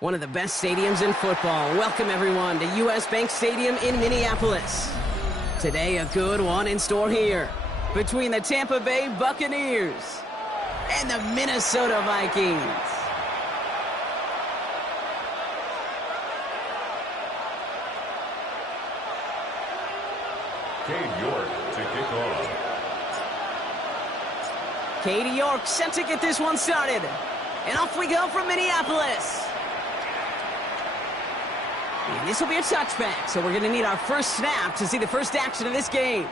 One of the best stadiums in football. Welcome, everyone, to U.S. Bank Stadium in Minneapolis. Today, a good one in store here between the Tampa Bay Buccaneers and the Minnesota Vikings. Cade York to kick off. Cade York set to get this one started. And off we go from Minneapolis. And this will be a touchback, so we're going to need our first snap to see the first action of this game.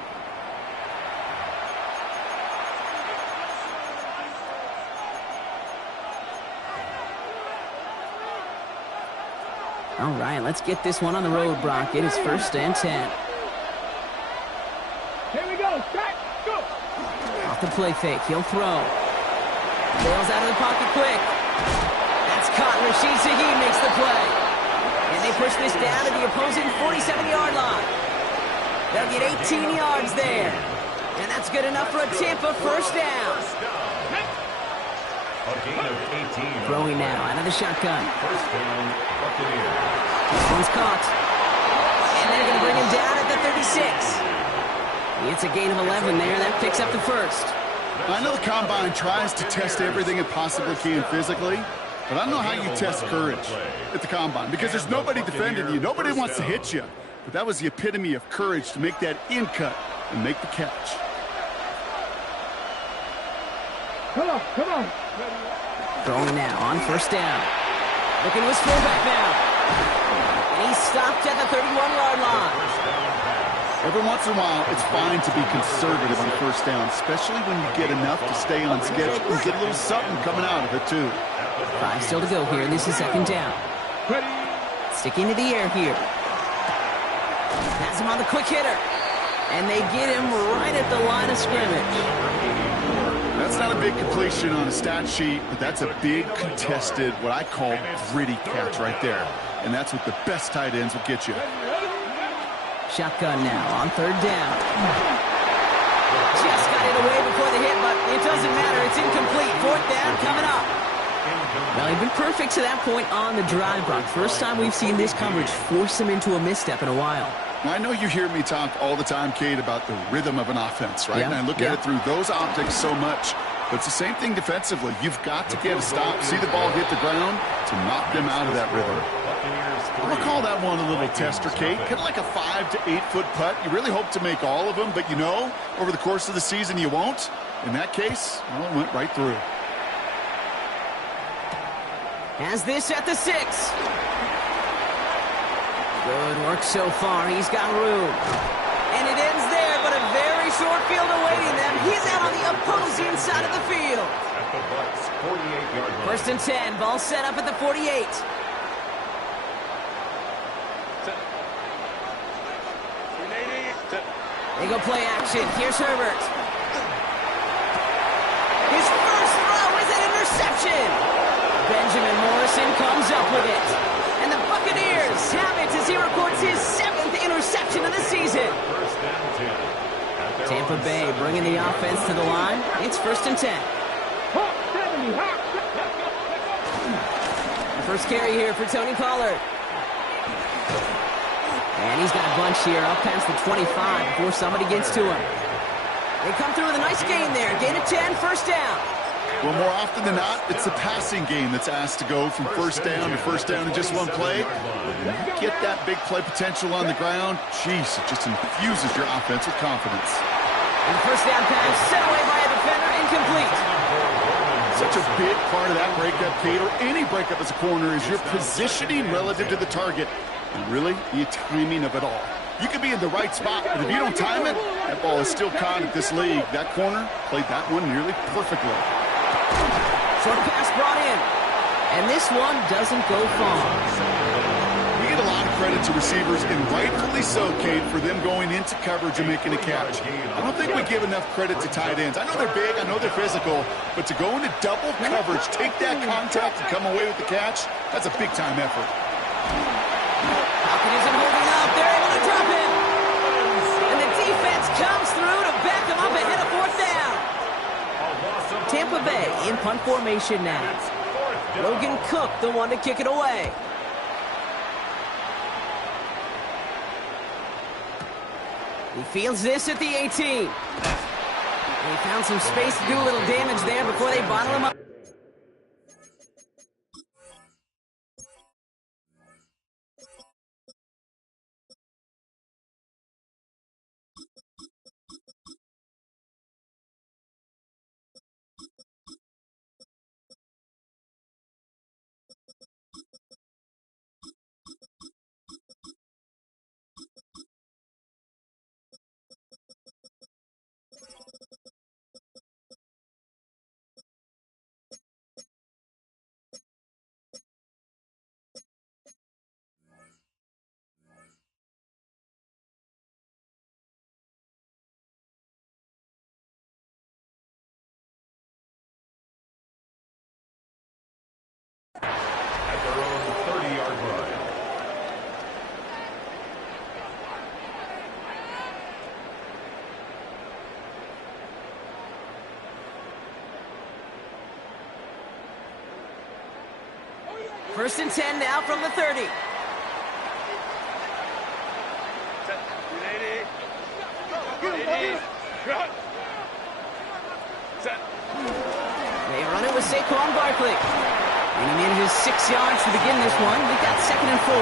All right, let's get this one on the road, Brock. It is 1st and 10. Here we go. Back, go. Off the play fake, he'll throw. Bails out of the pocket quick. That's caught. Rashid Shaheed makes the play. And they push this down to the opposing 47-yard line. They'll get 18 yards there. And that's good enough for a Tampa first down. A gain of 18. Throwing now out of the shotgun. First down, Buccaneers. This one's caught. And they're going to bring him down at the 36. It's a gain of 11 there. That picks up the first. I know the Combine tries to test everything it possibly can physically, but I don't know how you test courage at the Combine because there's nobody defending you. Nobody wants to hit you. But that was the epitome of courage to make that in cut and make the catch. Come on, come on. Throwing now on first down. Looking to his fullback now. And he's stopped at the 31-yard line. Every once in a while, it's fine to be conservative on first down, especially when you get enough to stay on schedule and get a little something coming out of it, too. 5 still to go here. This is 2nd down. Sticking to the air here. Has him on the quick hitter. And they get him right at the line of scrimmage. That's not a big completion on a stat sheet, but that's a big contested, what I call gritty catch right there. And that's what the best tight ends will get you. Shotgun now on 3rd down. Just got it away before the hit, but it doesn't matter. It's incomplete. 4th down coming up. Well, he's been perfect to that point on the drive, Brock. First time we've seen this coverage force him into a misstep in a while. Now, I know you hear me talk all the time, Cade, about the rhythm of an offense, right? And I look at it through those optics so much. But it's the same thing defensively. You've got to get a stop, see the ball hit the ground to knock them out of that rhythm. I'm going to call that one a little tester, Kate. Kind of like a 5 to 8 foot putt. You really hope to make all of them, but you know, over the course of the season, you won't. In that case, well, it went right through. Has this at the 6. Good work so far. He's got room. And it ends there, but a very short field awaiting them. He's out on the opposing side of the field. At the Bucs' 48-yard line. First and 10, ball set up at the 48. They go play action. Here's Herbert. His first throw is an interception. Benjamin Morrison comes up with it. And the Buccaneers have it as he records his 7th interception of the season. First down 10. Tampa Bay bringing the offense to the line. It's first and 10. The first carry here for Tony Pollard. And he's got a bunch here up past the 25 before somebody gets to him. They come through with a nice gain there. Gain of 10, first down. Well, more often than not, it's the passing game that's asked to go from first down in just one play. When you get that big play potential on the ground, geez, it just infuses your offense with confidence. And the first down pass set away by a defender, incomplete. Such a big part of that breakup, Kate, or any breakup as a corner, is your positioning relative to the target. And really, the timing of it all. You could be in the right spot, but if you don't time it, that ball is still caught at this league. That corner played that one nearly perfectly. Short pass brought in. And this one doesn't go far. We get a lot of credit to receivers, and rightfully so, Kate, for them going into coverage and making a catch. I don't think we give enough credit to tight ends. I know they're big, I know they're physical, but to go into double coverage, take that contact, and come away with the catch, that's a big-time effort. Falcon isn't holding up. They're able to drop him. And the defense comes through to back them up ahead of fourth down. Tampa Bay in punt formation now. Logan Cook, the one to kick it away. He fields this at the 18. And he found some space to do a little damage there before they bottle him up. At their own 30-yard line. First and 10 now from the 30. They run it with Saquon Barkley. And he manages 6 yards to begin this one. We've got second and 4.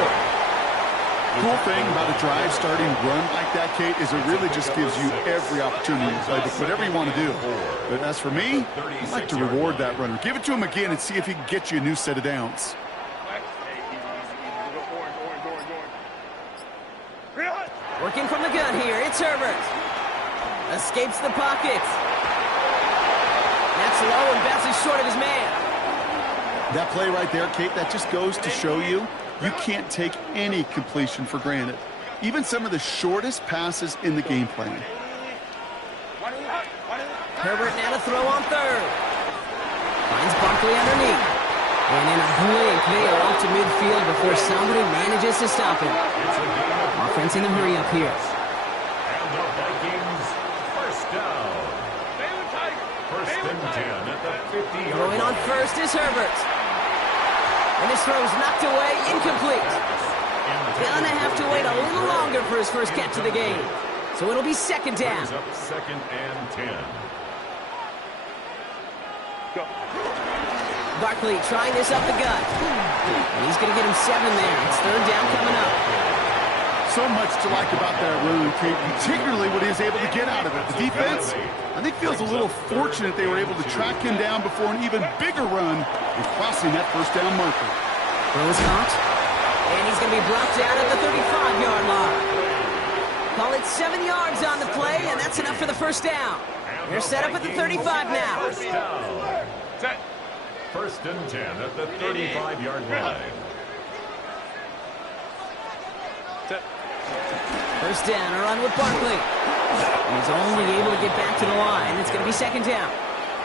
The cool thing about a drive starting run like that, Kate, is it really just gives you every opportunity to play with whatever you want to do. But as for me, I like to reward that runner. Give it to him again and see if he can get you a new set of downs. Working from the gun here, it's Herbert. Escapes the pocket. That's low and bounces short of his man. That play right there, Kate, that just goes to show you, you can't take any completion for granted. Even some of the shortest passes in the game plan. Herbert now to throw on third. Finds Barkley underneath. And in a blink, they are off to midfield before somebody manages to stop him. Offense in the hurry up here. And the Vikings, first down. First and 10 at the 50-yard Throwing on line. first is Herbert. And his throw is knocked away, incomplete. Gonna have to wait a little longer for his first catch of the game. So it'll be second down. Brings up second and 10. Barkley trying this up the gut. And he's going to get him 7 there. It's third down coming up. So much to like about that run, Kate, particularly what he was able to get out of it. The defense, I think, feels a little fortunate they were able to track him down before an even bigger run and crossing that first down marker. Throw is caught. And he's going to be brought down at the 35-yard line. Call it 7 yards on the play, and that's enough for the first down. They're set up at the 35 now. First down. Set. First and 10 at the 35-yard line. Set. First down, a run with Barkley. He's only able to get back to the line. It's going to be second down.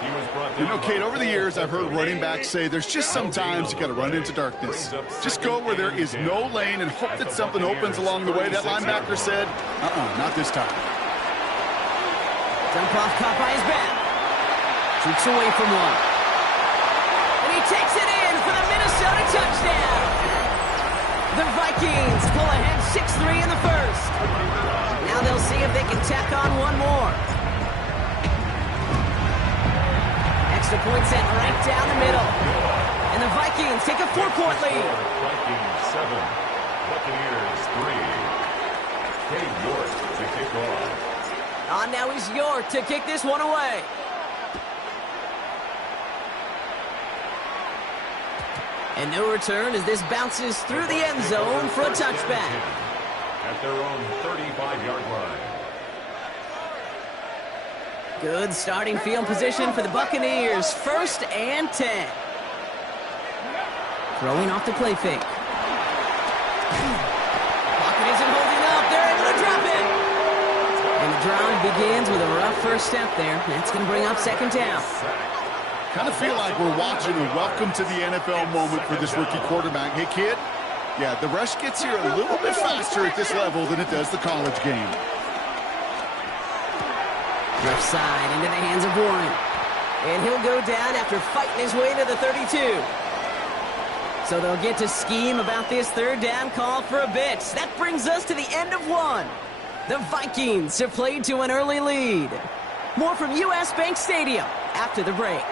He was brought You down. know, Kate, over the years, I've heard running backs say there's just sometimes you got to run into darkness. Just go where there is no lane and hope that something opens along the way. That linebacker said, not this time. Dump off caught by his back. Shoots away from one. And he takes it in for the Minnesota touchdown. The Vikings pull ahead 6-3 in the first. Now they'll see if they can tack on one more. Extra point sent right down the middle. And the Vikings take a 4-point lead. Vikings 7, Buccaneers 3. Dave York to kick off. On now is York to kick this one away. And no return as this bounces through the end zone for a touchback. At their own 35-yard line. Good starting field position for the Buccaneers. 1st and 10. Throwing off the play fake. Pocket isn't holding up. They're able to drop it. And the drive begins with a rough first step there. That's going to bring up second down. Kind of feel like we're watching a welcome to the NFL moment for this rookie quarterback. Hey, kid, yeah, the rush gets here a little bit faster at this level than it does the college game. Left side into the hands of Warren. And he'll go down after fighting his way to the 32. So they'll get to scheme about this third down call for a bit. That brings us to the end of one. The Vikings have played to an early lead. More from U.S. Bank Stadium after the break.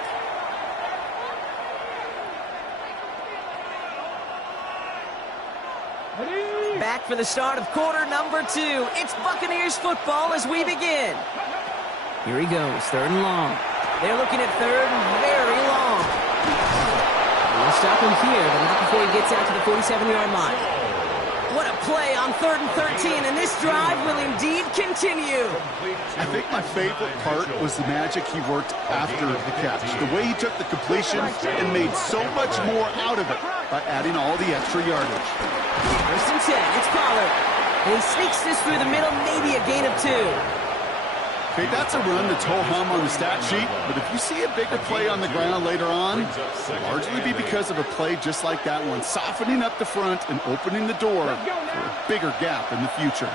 Back for the start of quarter number 2. It's Buccaneers football as we begin. Here he goes, 3rd and long. They're looking at 3rd and very long. We'll stop him here, but not before he gets out to the 47-yard line. What a play on 3rd and 13, and this drive will indeed continue. I think my favorite part was the magic he worked after the catch. The way he took the completion and made so much more out of it by adding all the extra yardage. 1st and 10, it's Pollard. And he sneaks this through the middle, maybe a gain of 2. Okay, that's a run that's ho-hum on the stat sheet, but if you see a bigger play on the ground later on, it'll largely be because of a play just like that one, softening up the front and opening the door for a bigger gap in the future.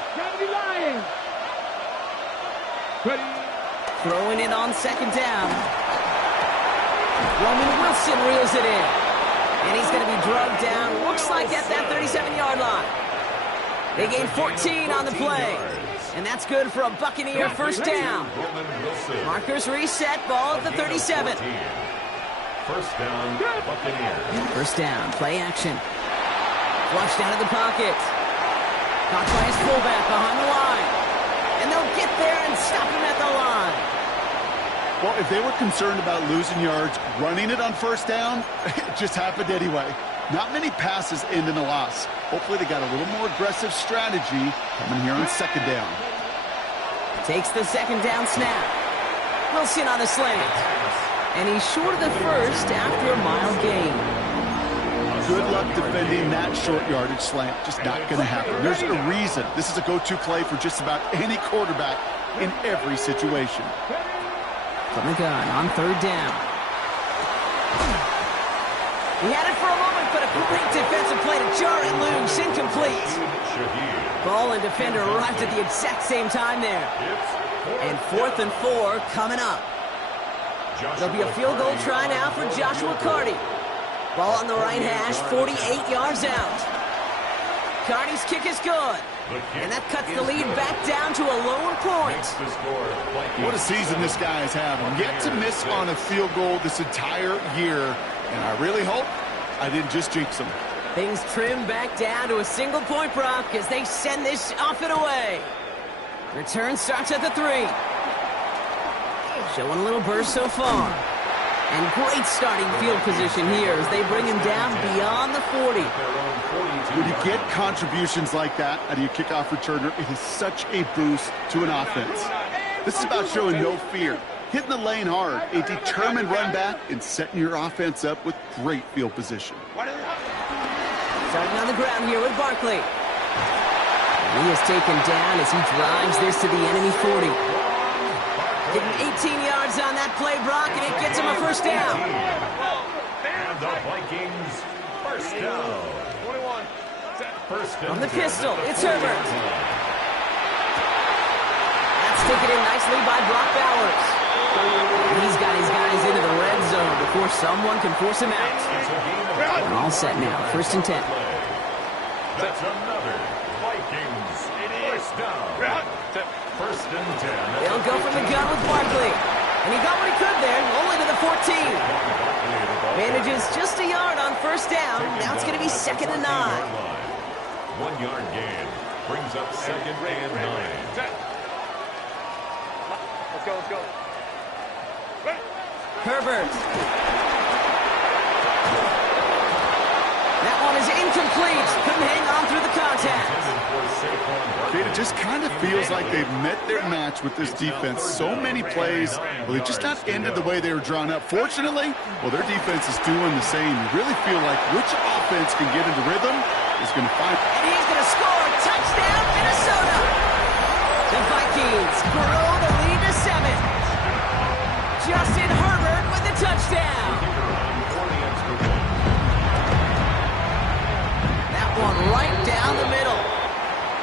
Throwing it on 2nd down. Roman Wilson reels it in. And he's going to be drugged down, looks like at that 37-yard line. They gain 14 on the play. And that's good for a Buccaneer 1st down. Markers reset, ball at the 37. 1st down, Buccaneers. 1st down, play action. Flushed out of the pocket. Caught by his fullback behind the line. And they'll get there and stop him at the line. Well, if they were concerned about losing yards, running it on 1st down, it just happened anyway. Not many passes end in a loss. Hopefully they got a little more aggressive strategy coming here on 2nd down. Takes the 2nd down snap. Wilson on the slant. And he's short of the first after a mile gain. Good luck defending that short yardage slant. Just not going to happen. There's a reason. This is a go-to play for just about any quarterback in every situation. From the gun on 3rd down. He had it for a moment, but a great defensive play to jar it loose. Incomplete. Ball and defender arrived at the exact same time there. And 4th and 4 coming up. There'll be a field goal try now for Joshua Carty. Ball on the right hash, 48 yards out. Carty's kick is good. And that cuts the lead back down to a lower point. What a season this guy is having. Yet to miss on a field goal this entire year. And I really hope I didn't just jinx him. Things trim back down to a single point, Brock, as they send this off and away. Return starts at the 3. Showing a little burst so far. And great starting field position here as they bring him down beyond the 40. When you get contributions like that out of your kickoff returner, it is such a boost to an offense. This is about showing no fear, hitting the lane hard, a determined run back, and setting your offense up with great field position. Starting on the ground here with Barkley. He is taken down as he drives this to the enemy 40. Getting 18 yards on that play, Brock, and it gets him a first down. And the Vikings, first down. On the pistol, it's Herbert. That's taken in nicely by Brock Bowers. He's got his guys into the red zone before someone can force him out. All set now, first and 10. That's another Vikings, first down. First and 10. They'll go from the gun with Barkley. And he got what he could there, only to the 14. Manages just a yard on first down. Now it's going to be second and 9. 1 yard gain brings up second and 9. Let's go. Herbert. That one is incomplete. Couldn't hang on through the contact. It just kind of feels like they've met their match with this defense. So many plays, well, they just not ended the way they were drawn up. Fortunately, well, their defense is doing the same. You really feel like which offense can get into rhythm is going to find. And he's going to score. Touchdown, Minnesota. The Vikings grow the lead to 7. Justin Herbert with the touchdown. That one right down the middle.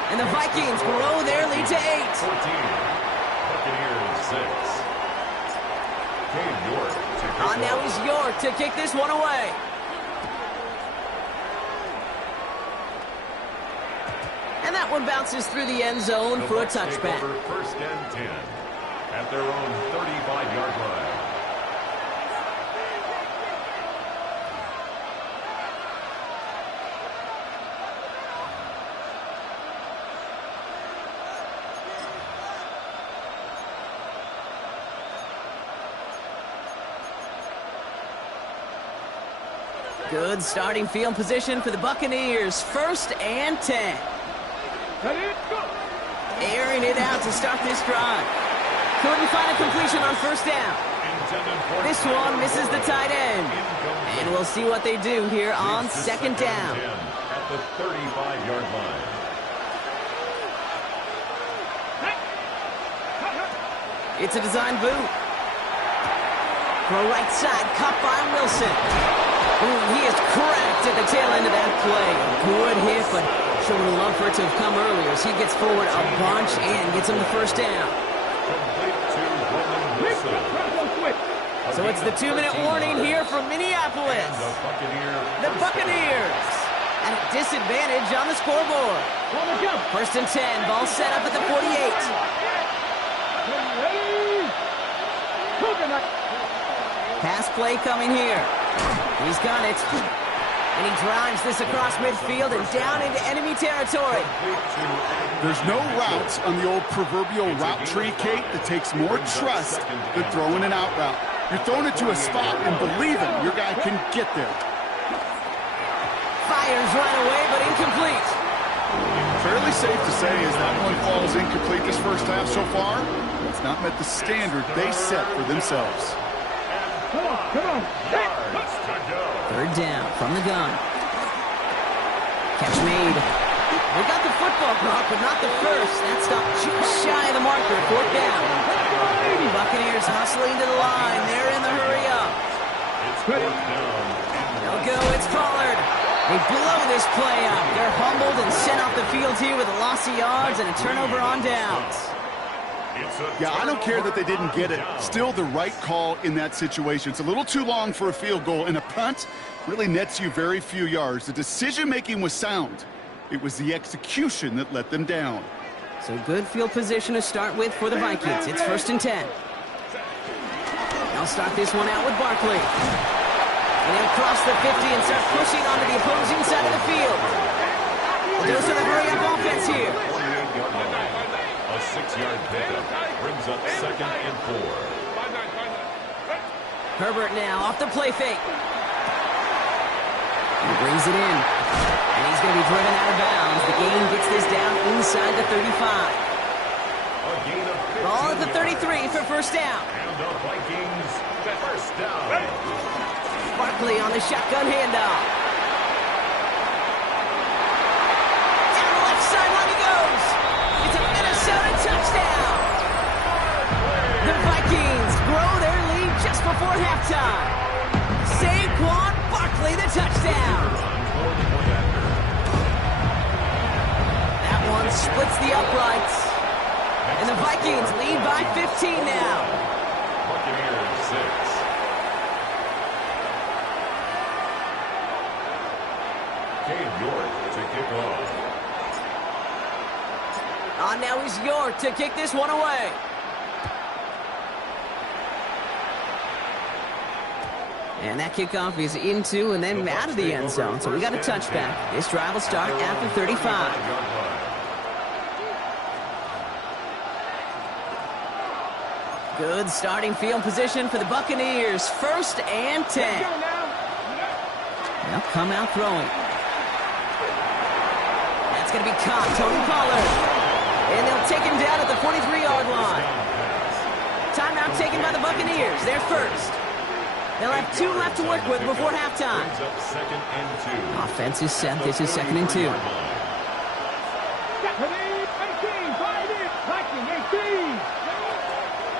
And the Vikings grow their lead to 8. 14. Buccaneers 6. Cade York to kick On now is York to kick this one away. And that one bounces through the end zone for a touchback. First and 10 at their own 35-yard line. Good starting field position for the Buccaneers. First and 10. Airing it out to start this drive. Couldn't find a completion on first down. This one misses the tight end. And we'll see what they do here on second down. At the 35-yard line. It's a design boot. Throw right side, caught by Wilson. Ooh, he is cracked at the tail end of that play. Good hit, but sure would have loved for it to have come earlier as he gets forward a bunch and gets him the first down. So it's the 2-minute warning here from Minneapolis. The Buccaneers at a disadvantage on the scoreboard. First and 10, ball set up at the 48. Pass play coming here. He's got it. And he drives this across midfield and down into enemy territory. There's no routes on the old proverbial route tree, Kate, that takes more trust than throwing an out route. You're throwing it to a spot and believing your guy can get there. Fires right away, but incomplete. Fairly safe to say as that one falls incomplete this first half so far, it's not met the standard they set for themselves. Come on. Third down from the gun. Catch made. They got the football, Brock, but not the first. That stopped just shy of the marker. Fourth down. Buccaneers hustling to the line. They're in the hurry up. They'll go. It's Pollard. They blow this play up. They're humbled and sent off the field here with a loss of yards and a turnover on downs. Yeah, I don't care that they didn't get it. Still the right call in that situation. It's a little too long for a field goal, and a punt really nets you very few yards. The decision-making was sound. It was the execution that let them down. So good field position to start with for the Vikings. It's first and 10. They'll start this one out with Barkley. And they'll cross the 50 and start pushing onto the opposing side of the field. They'll do us with a hurry-up offense here. A 6-yard pickup brings up second and 4. Herbert now off the play fake. He brings it in. And he's going to be driven out of bounds. The gain gets this down inside the 35. Ball at the 33 for first down. And the Vikings, first down. Barkley on the shotgun handoff. Down the left sideline he goes. It's a Minnesota touchdown. The Vikings grow their lead just before halftime. Saquon Barkley, the touchdown. That one splits the uprights. And the Vikings lead by 15 now. Buccaneers 6. Cade York to kick off. On now is York to kick this one away. And that kickoff is into and then out of the end zone. So we got a touchback. This drive will start at the 35. Good starting field position for the Buccaneers. First and 10. They'll come out throwing. That's going to be caught. Tony Pollard. And they'll take him down at the 43-yard line. Timeout taken by the Buccaneers. They're first. They'll have 2 left to work with before halftime. Offense is set. This is 2nd and 2.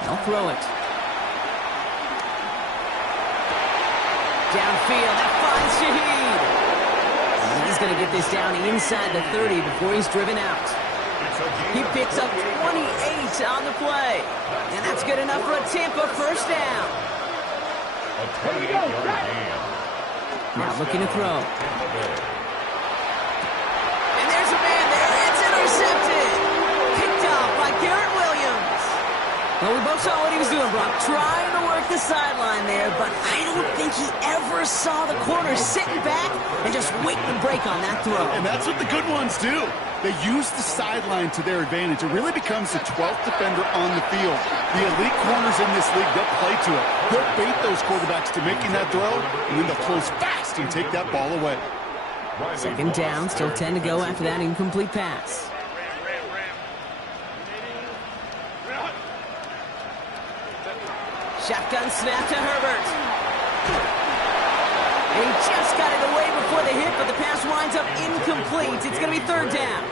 They'll throw it. Downfield. That finds Shaheed. And he's going to get this down inside the 30 before he's driven out. He picks up 28 on the play. And that's good enough for a Tampa first down. A 28-yard gain. Now looking to throw. And there's a man there. It's intercepted. Picked off by Garrett Williams. Well, we both saw what he was doing, Brock. Trying to work the sideline there, but I don't think he ever saw the corner sitting back and just waiting to break on that throw. And that's what the good ones do. They use the sideline to their advantage. It really becomes the 12th defender on the field. The elite corners in this league, they'll play to it. They'll bait those quarterbacks to making that throw, and then they'll close fast and take that ball away. 2nd down, still 10 to go after that incomplete pass. Shotgun snap to Herbert. And he just got it away before the hit, but the pass winds up incomplete. It's going to be 3rd down.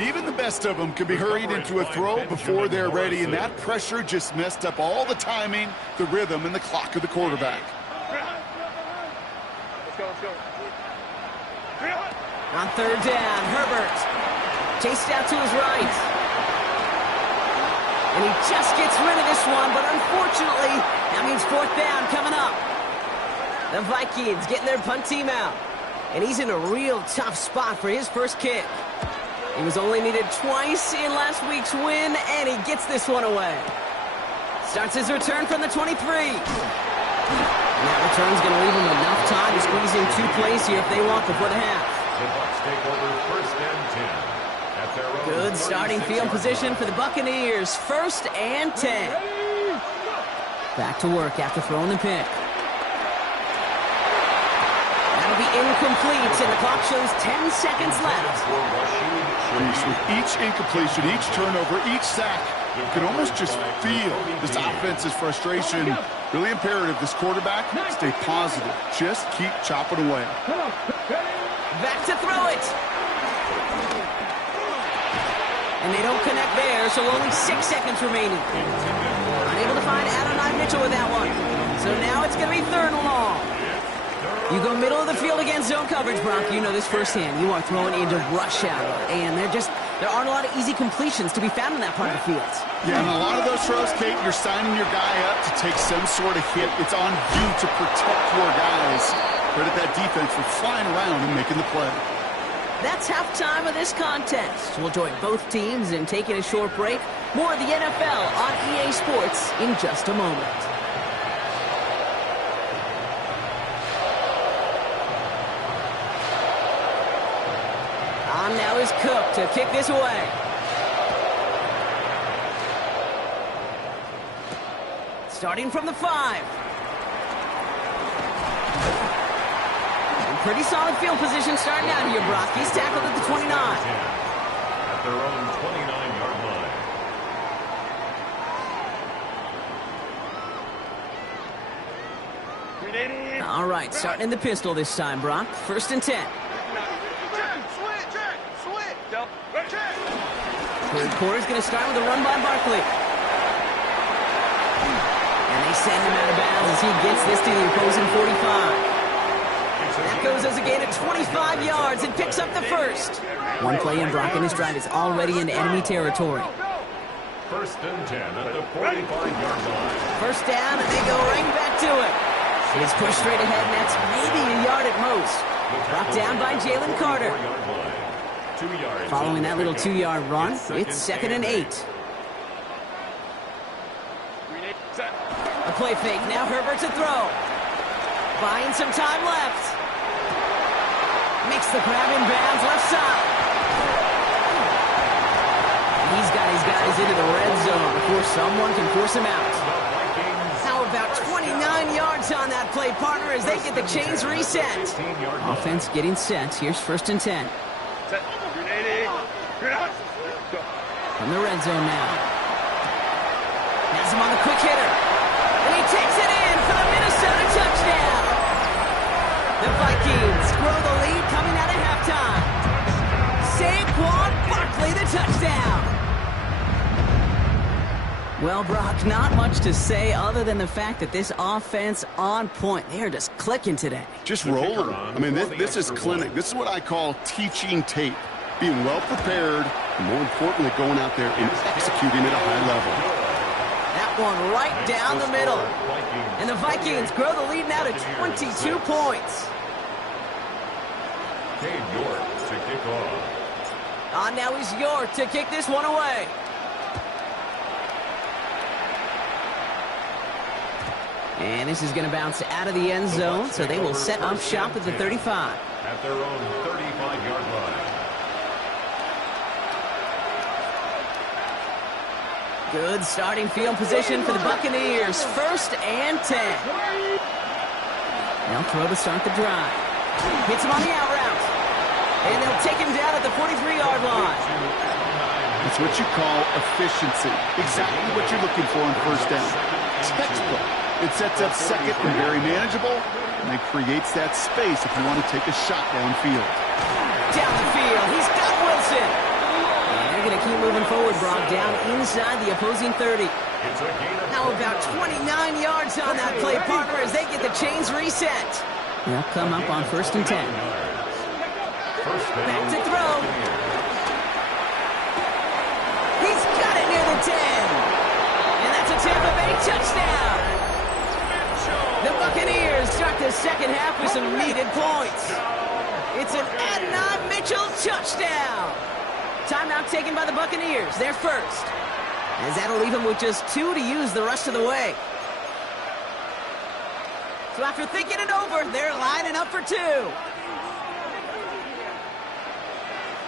Even the best of them can be hurried into a throw before they're ready, and that pressure just messed up all the timing, the rhythm, and the clock of the quarterback. Let's go. On 3rd down, Herbert chased out to his right. And he just gets rid of this one, but unfortunately, that means 4th down coming up. The Vikings getting their punt team out. And he's in a real tough spot for his first kick. He was only needed twice in last week's win, and he gets this one away. Starts his return from the 23. And that return's going to leave him enough time to squeeze in 2 plays here if they want before the half. The Bucs take over 1st and 10. At their own Good starting field position for the Buccaneers. 1st and 10. Back to work after throwing the pick. That'll be incomplete, and the clock shows 10 seconds left. With each incompletion, each turnover, each sack, you can almost just feel this offense's frustration. Really imperative, this quarterback, stay positive. Just keep chopping away. Back to throw it. And they don't connect there, so only 6 seconds remaining. Unable to find Adonai Mitchell with that one. So now it's going to be 3rd and long. You go middle of the field against zone coverage, Brock. You know this firsthand. You are throwing into rush hour, and there aren't a lot of easy completions to be found in that part of the field. Yeah, and a lot of those throws, Kate, you're signing your guy up to take some sort of hit. It's on you to protect your guys. Credit that defense for flying around and making the play. That's halftime of this contest. We'll join both teams in taking a short break. More of the NFL on EA Sports in just a moment. On now is Cook to kick this away. Starting from the 5. pretty solid field position starting out here, Brock. He's tackled at the 29. At their own 29-yard line. All right, starting in the pistol this time, Brock. 1st and 10. Third quarter's going to start with a run by Barkley. And they send him out of bounds as he gets this to the opposing 45. That goes as a gain of 25 yards and picks up the first. One play in, Brock, and his drive is already in enemy territory. 1st and 10 at the 45-yard line. First down, and they go right back to it. He's pushed straight ahead, and that's maybe a yard at most. Brought down by Jalen Carter. Following that little 2-yard run, it's 2nd and 8. A play fake, now Herbert to throw. Buying some time left. Makes the grab in bounds, left side. He's got his guys into the red zone before someone can force him out. How about 29 yards on that play, partner, as they get the chains reset. Offense getting set. Here's 1st and 10. From the red zone now. Has him on the quick hitter. And he takes it in for the Minnesota touchdown. The Vikings grow the lead coming out of halftime. Saquon Barkley, the touchdown. Well, Brock, not much to say other than the fact that this offense on point. They are just clicking today. Just rolling. I mean, this is clinic. This is what I call teaching tape. Being well prepared, and more importantly, going out there and executing at a high level. That one right down the middle. And the Vikings grow the lead now to 22 points. Cade York to kick off. On now is York to kick this one away. And this is going to bounce out of the end zone, so they will set up shop at the 35. At their own 35-yard line. Good starting field position for the Buccaneers. 1st and 10. They'll throw to start the drive. Hits him on the out route. And they'll take him down at the 43-yard line. It's what you call efficiency. Exactly what you're looking for on 1st down. Textbook. It sets up 2nd and very manageable, and it creates that space if you want to take a shot downfield. Down the field. He's got Wilson. They're going to keep moving forward, Brock, down inside the opposing 30. How about 29 yards on that play, partner, as they get the chains reset. They'll come up on 1st and 10. Back to throw. He's got it near the 10. And that's a Tampa Bay touchdown. The Buccaneers start the second half with some needed points. It's an Adnan Mitchell touchdown. Timeout taken by the Buccaneers. They're first. As that'll leave them with just 2 to use the rest of the way. So after thinking it over, they're lining up for 2.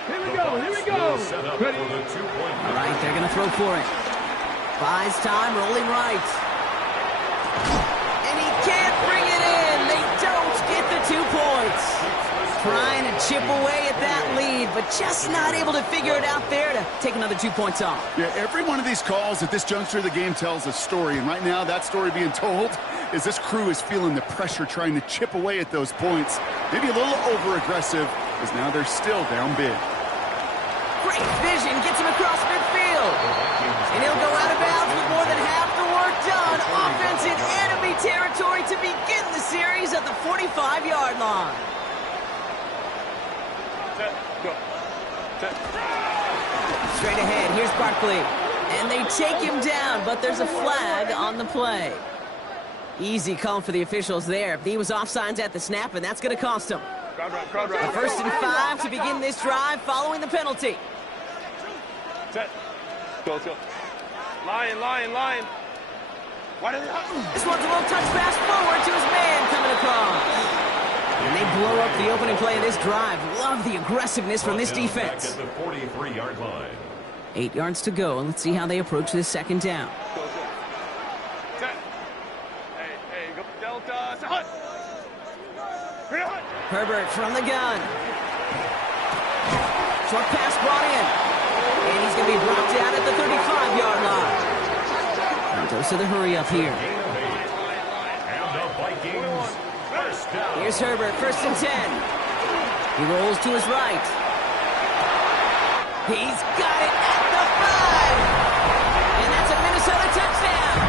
Here we go, here we go. Ready? All right, they're going to throw for it. Buys time, rolling right. And he can't bring it in. They don't get the 2 points. Trying to chip away at that lead, but just not able to figure it out there to take another 2 points off. Yeah, every one of these calls at this juncture of the game tells a story, and right now that story being told is this crew is feeling the pressure trying to chip away at those points. Maybe a little over-aggressive, as now they're still down big. Great vision gets him across midfield. And he'll go out of bounds with more than half the work done. Offense in enemy territory to begin the series at the 45-yard line. Straight ahead, here's Barkley. And they take him down, but there's a flag on the play. Easy call for the officials there. He was offsides at the snap, and that's going to cost him. A 1st and 5 to begin this drive following the penalty. Set. Go. Lion. This one's a little touch pass forward to his man coming across. And they blow up the opening play of this drive. Love the aggressiveness from this defense. At the 43-yard line. 8 yards to go, and let's see how they approach this 2nd down. Set. Hey, go Delta. Herbert from the gun. Short pass brought in. And he's going to be brought down at the 35-yard line. And dose of the hurry up here. And the Vikings, first down. Here's Herbert, 1st and 10. He rolls to his right. He's got it at the 5. And that's a Minnesota touchdown.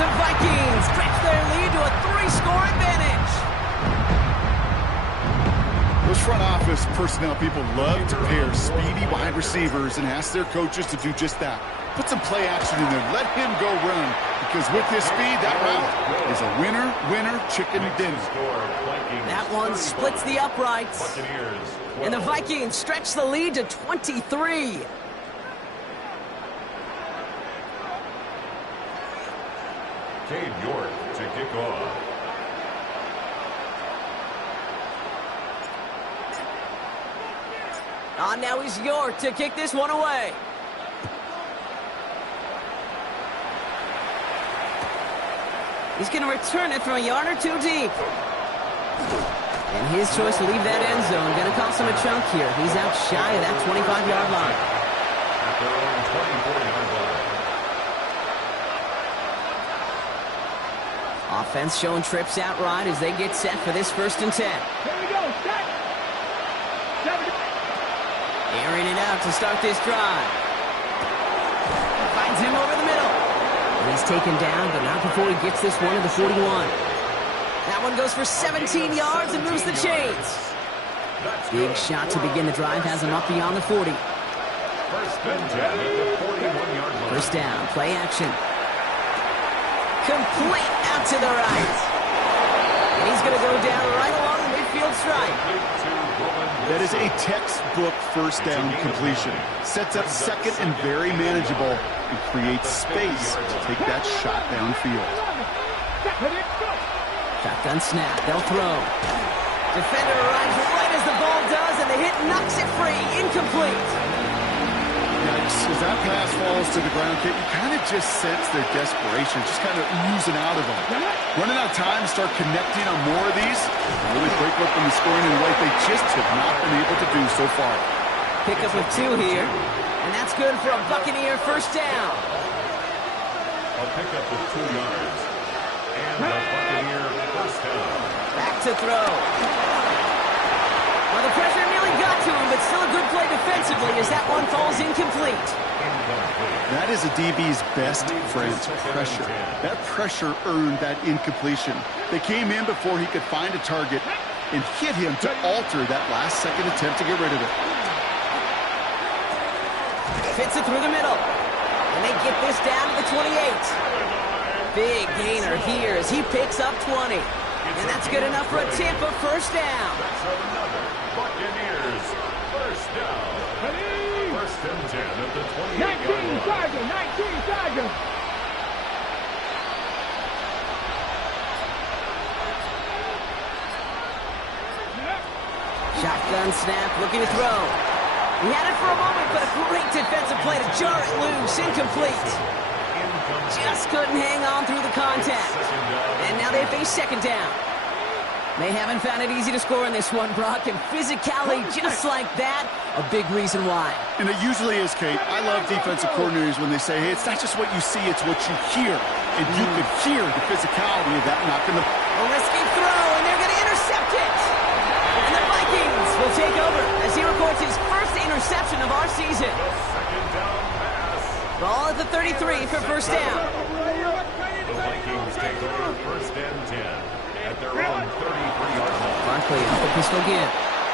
The Vikings stretch their lead to a 3-score advantage. Those front office personnel people love to pair speedy wide receivers and ask their coaches to do just that. Put some play action in there. Let him go run. Because with his speed, that route is a winner, winner, chicken dinner. That one splits the uprights. And the Vikings stretch the lead to 23. Cade York to kick off. Now he's York to kick this one away. He's going to return it from a yard or 2 deep. And his choice to leave that end zone going to cost him a chunk here. He's out shy of that 25-yard line. At their own 24-yard line. Offense showing trips out right as they get set for this 1st and 10. Here we go. Set. Airing it out to start this drive. Finds him over the middle. And he's taken down, but not before he gets this one to the 41. That one goes for 17 yards and moves the chains. Big shot to begin the drive has him up beyond the 40. 1st and 10 at the 41-yard line. 1st down, play action. Complete out to the right. And he's going to go down right along the midfield stripe. That is a textbook 1st down completion. Sets up 2nd and very manageable and creates space to take that shot downfield. Shotgun snap, they'll throw. Defender arrives right as the ball does, and the hit knocks it free. Incomplete. As that pass falls to the ground, Kate, you kind of just sense their desperation, just kind of oozing out of them. Running out of time to start connecting on more of these, really break open the scoring in a way they just have not been able to do so far. Pickup of 2 here, and that's good for a Buccaneer 1st down. A pickup of 2 yards. And the Buccaneer 1st down. Back to throw. Well, the pressure nearly got to him, but still a good play defensively as that one falls incomplete. That is a DB's best friend, pressure. That pressure earned that incompletion. They came in before he could find a target and hit him to alter that last-second attempt to get rid of it. Fits it through the middle. And they get this down to the 28. Big gainer here as he picks up 20. And that's good enough for a Tampa 1st down. That's another Buccaneers 1st down. 1st and 10 at the 28-yard line. 19 Tiger. Shotgun snap, looking to throw. He had it for a moment, but a great defensive play to jar it loose. Incomplete. Just couldn't hang on through the contact. And now they face 2nd down. They haven't found it easy to score in this one, Brock, and physicality just like that, a big reason why. And it usually is, Kate. I love defensive coordinators when they say, hey, it's not just what you see, it's what you hear. And you could hear the physicality of that knocking the... A risky throw, and they're going to intercept it. And the Vikings will take over as he records his 1st interception of our season. 2nd down pass. Ball at the 33 for 1st down. The Vikings take over 1st and 10 at their own 33-yard line. Barkley up the pistol again.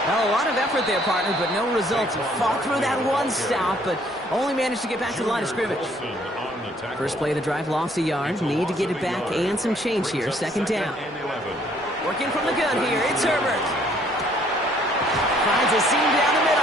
Well, a lot of effort there, partner, but no results. He fought through that one stop, but only managed to get back to the line of scrimmage. 1st play of the drive, lost a yard. Need to get it back and some change here. 2nd down. Working from the gun here, it's Herbert. Finds a seam down the middle.